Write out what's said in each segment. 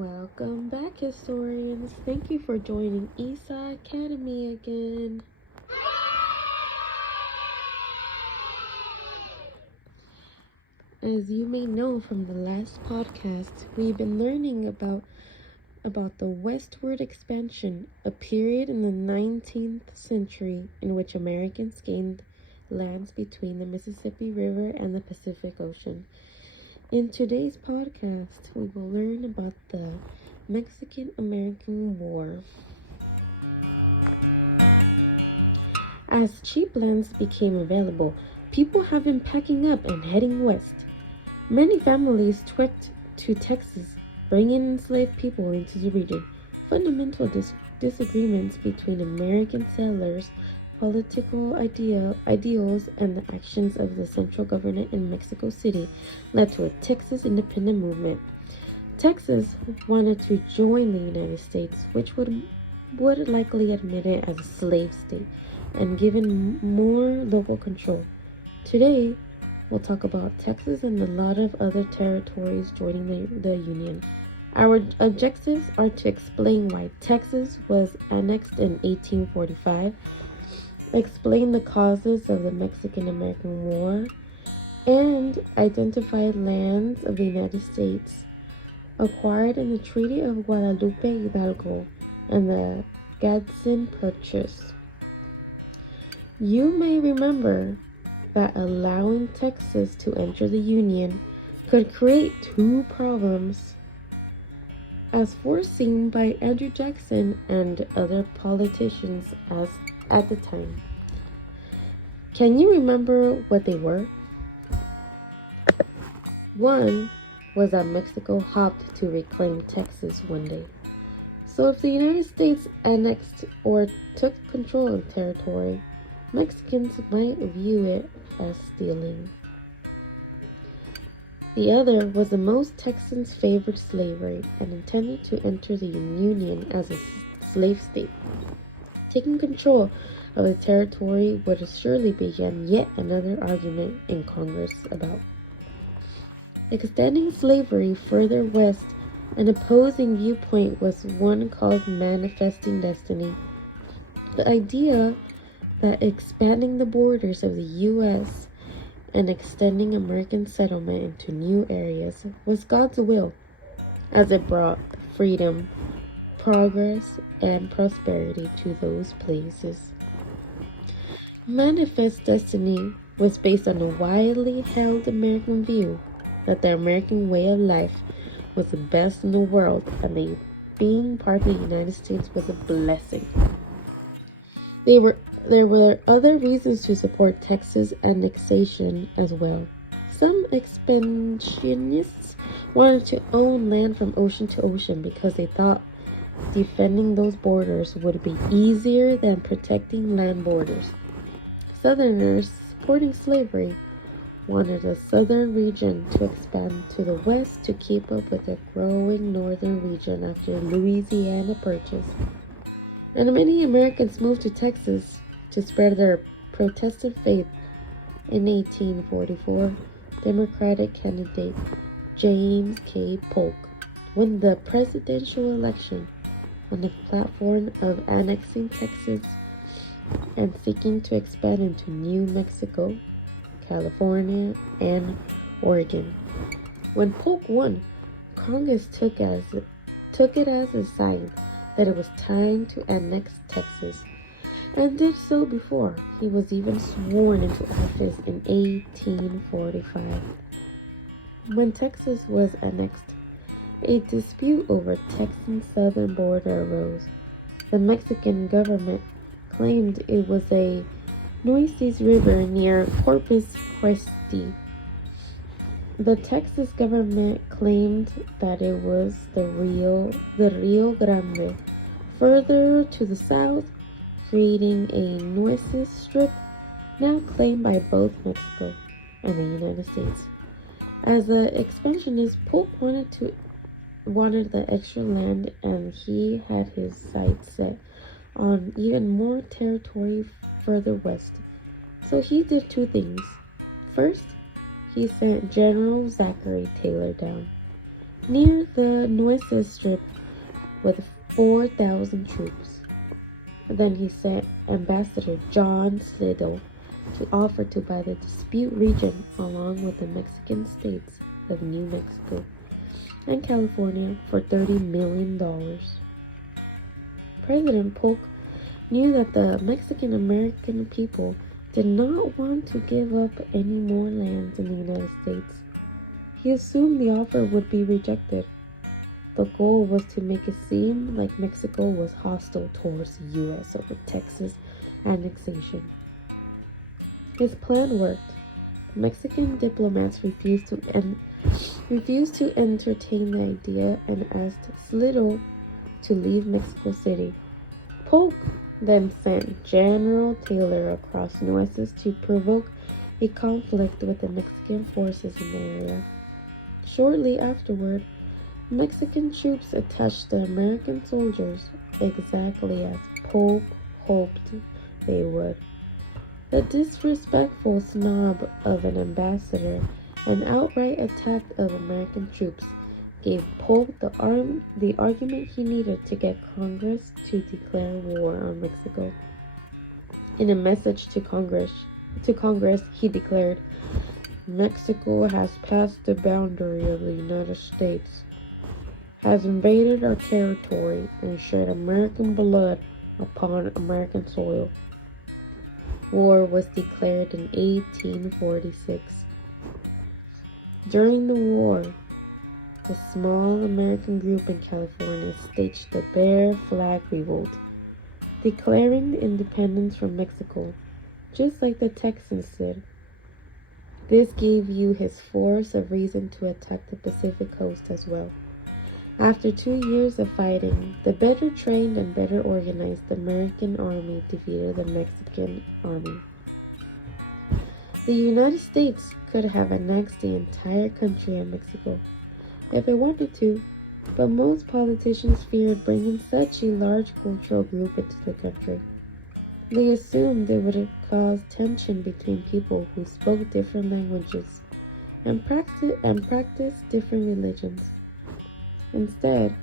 Welcome back, historians. Thank you for joining ESA Academy again. As you may know from the last podcast, we've been learning about the westward expansion, a period in the 19th century in which Americans gained lands between the Mississippi River and the Pacific Ocean. In today's podcast, we will learn about the Mexican-American War. As cheap lands became available, people have been packing up and heading west. Many families trekked to Texas, bringing enslaved people into the region. Fundamental disagreements between American settlers, political ideals, and the actions of the central government in Mexico City led to a Texas independent movement. Texas wanted to join the United States, which would likely admit it as a slave state and given more local control. Today, we'll talk about Texas and a lot of other territories joining the Union. Our objectives are to explain why Texas was annexed in 1845, explain the causes of the Mexican-American War, and identify lands of the United States acquired in the Treaty of Guadalupe Hidalgo and the Gadsden Purchase. You may remember that allowing Texas to enter the Union could create two problems, as foreseen by Andrew Jackson and other politicians at the time. Can you remember what they were? One was that Mexico hoped to reclaim Texas one day. So if the United States annexed or took control of territory, Mexicans might view it as stealing. The other was that most Texans favored slavery and intended to enter the Union as a slave state. Taking control of the territory would surely begin yet another argument in Congress about extending slavery further west. An opposing viewpoint was one called manifesting destiny. The idea that expanding the borders of the U.S. and extending American settlement into new areas was God's will, as it brought freedom, progress, and prosperity to those places. Manifest destiny was based on a widely held American view that the American way of life was the best in the world and that being part of the United States was a blessing. There were other reasons to support Texas annexation as well. Some expansionists wanted to own land from ocean to ocean because they thought defending those borders would be easier than protecting land borders. Southerners supporting slavery wanted the southern region to expand to the west to keep up with the growing northern region after Louisiana Purchase. And many Americans moved to Texas to spread their Protestant faith. In 1844, Democratic candidate James K. Polk won the presidential election on the platform of annexing Texas and seeking to expand into New Mexico, California, and Oregon. When Polk won, Congress took it as a sign that it was time to annex Texas, and did so before he was even sworn into office in 1845. When Texas was annexed, a dispute over Texas' southern border arose. The Mexican government claimed it was a Nueces River near Corpus Christi. The Texas government claimed that it was the Rio Grande, further to the south, creating a Nueces Strip, now claimed by both Mexico and the United States. As an expansionist, Polk wanted the extra land, and he had his sights set on even more territory further west. So he did two things. First, he sent General Zachary Taylor down. near the Nueces Strip with 4,000 troops. Then he sent Ambassador John Slidell to offer to buy the dispute region along with the Mexican states of New Mexico and California for $30 million. President Polk knew that the Mexican American people did not want to give up any more lands in the United States. He assumed the offer would be rejected. The goal was to make it seem like Mexico was hostile towards the U.S. over Texas annexation. His plan worked. Mexican diplomats refused to entertain the idea and asked Slidell to leave Mexico City. Polk then sent General Taylor across Nueces to provoke a conflict with the Mexican forces in the area. Shortly afterward, Mexican troops attacked the American soldiers exactly as Polk hoped they would. The disrespectful snob of an ambassador and outright attack of American troops gave Polk the argument he needed to get Congress to declare war on Mexico. In a message to Congress, he declared, "Mexico has passed the boundary of the United States, has invaded our territory, and shed American blood upon American soil." War was declared in 1846. During the war, a small American group in California staged the Bear Flag Revolt, declaring independence from Mexico, just like the Texans did. This gave you his force a reason to attack the Pacific coast as well. After 2 years of fighting, the better trained and better organized American army defeated the Mexican army. The United States could have annexed the entire country of Mexico if it wanted to, but most politicians feared bringing such a large cultural group into the country. They assumed it would cause tension between people who spoke different languages and practiced different religions. Instead,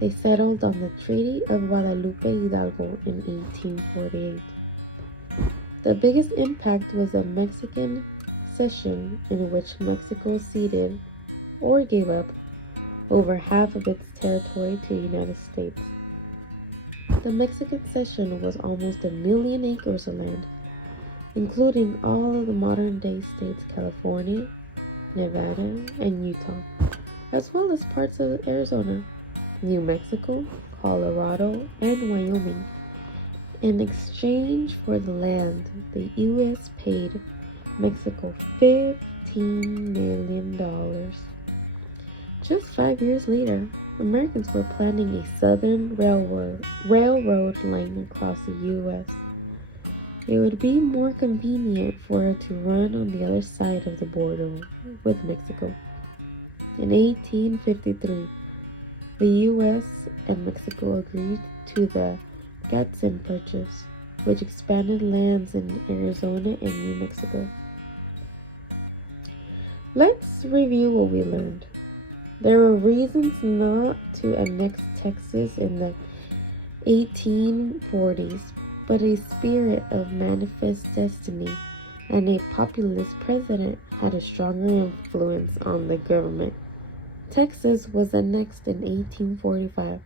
they settled on the Treaty of Guadalupe Hidalgo in 1848. The biggest impact was a Mexican cession in which Mexico ceded or gave up over half of its territory to the United States. The Mexican cession was almost 1 million acres of land, including all of the modern-day states California, Nevada, and Utah, as well as parts of Arizona, New Mexico, Colorado, and Wyoming. In exchange for the land, the U.S. paid Mexico $15 million. Just 5 years later, Americans were planning a southern railroad line across the U.S. It would be more convenient for it to run on the other side of the border with Mexico. In 1853, the U.S. and Mexico agreed to the Gadsden Purchase, which expanded lands in Arizona and New Mexico. Let's review what we learned. There were reasons not to annex Texas in the 1840s, but a spirit of manifest destiny and a populist president had a stronger influence on the government. Texas was annexed in 1845,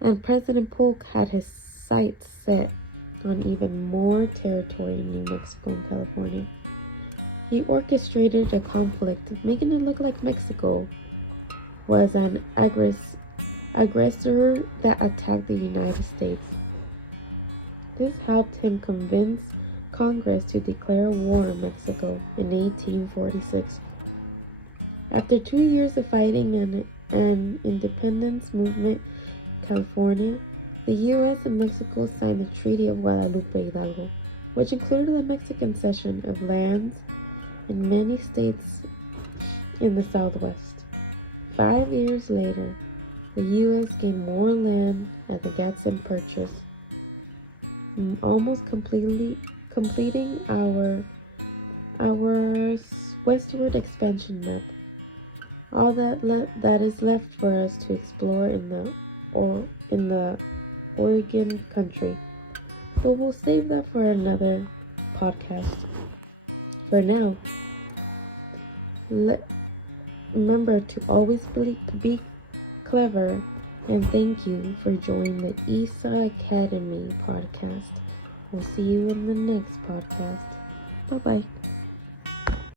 and President Polk had his sights set on even more territory in New Mexico and California. He orchestrated a conflict, making it look like Mexico was an aggressor that attacked the United States. This helped him convince Congress to declare war on Mexico in 1846. After 2 years of fighting and an independence movement in California, the U.S. and Mexico signed the Treaty of Guadalupe Hidalgo, which included the Mexican cession of lands in many states in the Southwest. 5 years later, the U.S. gained more land at the Gadsden Purchase, almost completing our westward expansion map. all that is left for us to explore in the Oregon country. But we'll save that for another podcast. For now, remember to always be clever, and thank you for joining the ESA Academy podcast. We'll see you in the next podcast. Bye-bye.